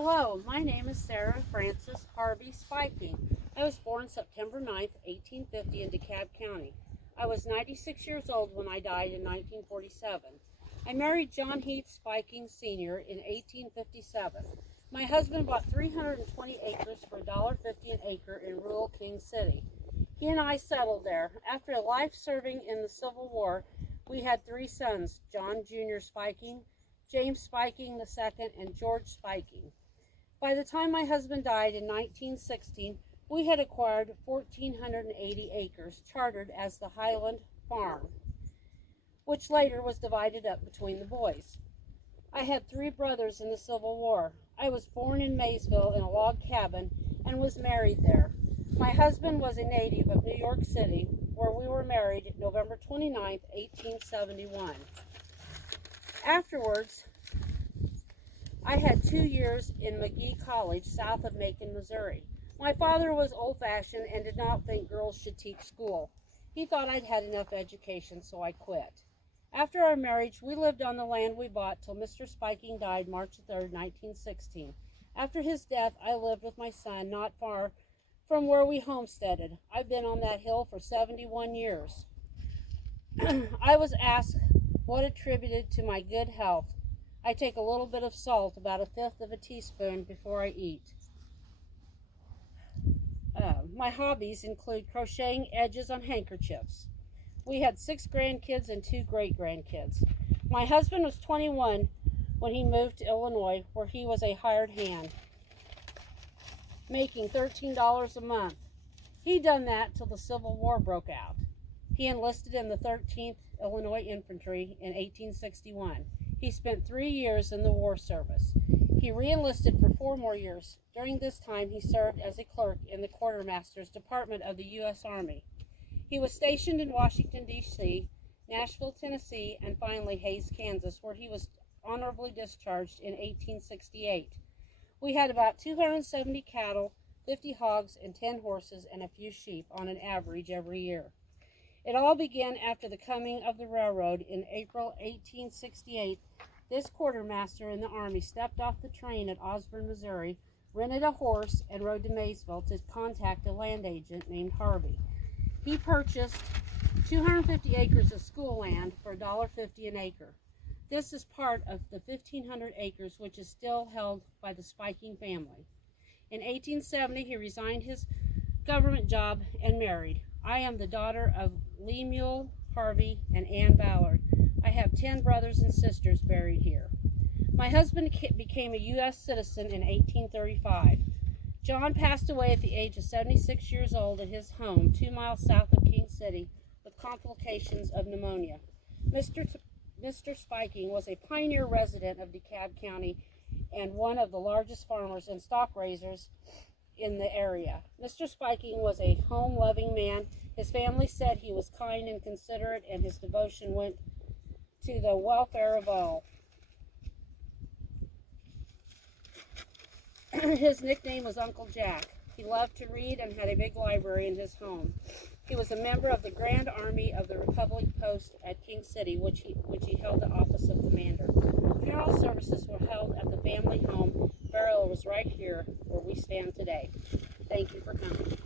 Hello, my name is Sarah Harvey Spiking. I was born September 9th, 1850 in DeKalb County. I was 96 years old when I died in 1947. I married John Heath Spiking Sr. in 1857. My husband bought 320 acres for $1.50 an acre in rural King City. He and I settled there. After a life serving in the Civil War, we had 3 sons, John Jr. Spiking, James Spiking II, and George Spiking. By the time my husband died in 1916, we had acquired 1,480 acres, chartered as the Highland Farm, which later was divided up between the boys. I had 3 brothers in the Civil War. I was born in Maysville in a log cabin and was married there. My husband was a native of New York City, where we were married November 29, 1871. Afterwards, I had 2 years in McGee College, south of Macon, Missouri. My father was old-fashioned and did not think girls should teach school. He thought I'd had enough education, so I quit. After our marriage, we lived on the land we bought till Mr. Spiking died March 3, 1916. After his death, I lived with my son not far from where we homesteaded. I've been on that hill for 71 years. I was asked what attributed to my good health. I take a little bit of salt, about 1/5 of a teaspoon, before I eat. My hobbies include crocheting edges on handkerchiefs. We had 6 grandkids and 2 great-grandkids. My husband was 21 when he moved to Illinois, where he was a hired hand, making $13 a month. He'd done that till the Civil War broke out. He enlisted in the 13th Illinois Infantry in 1861. He spent 3 years in the war service. He re-enlisted for 4 more years. During this time, he served as a clerk in the Quartermaster's Department of the U.S. Army. He was stationed in Washington, D.C., Nashville, Tennessee, and finally Hays, Kansas, where he was honorably discharged in 1868. We had about 270 cattle, 50 hogs, and 10 horses, and a few sheep on an average every year. It all began after the coming of the railroad in April 1868. This quartermaster in the Army stepped off the train at Osborne, Missouri, rented a horse, and rode to Maysville to contact a land agent named Harvey. He purchased 250 acres of school land for $1.50 an acre. This is part of the 1,500 acres which is still held by the Spiking family. In 1870, he resigned his government job and married. I am the daughter of Lemuel Harvey and Ann Ballard. I have 10 brothers and sisters buried here. My husband became a U.S. citizen in 1835. John passed away at the age of 76 years old at his home 2 miles south of King City with complications of pneumonia. Mr. Spiking was a pioneer resident of DeKalb County and one of the largest farmers and stock raisers in the area. Mr. Spiking was a home-loving man. His family said he was kind and considerate, and his devotion went to the welfare of all. His nickname was Uncle Jack. He loved to read and had a big library in his home. He was a member of the Grand Army of the Republic Post at King City, which he held the office of commander. Funeral services were held at the family home. Burial was right here where we stand today. Thank you for coming.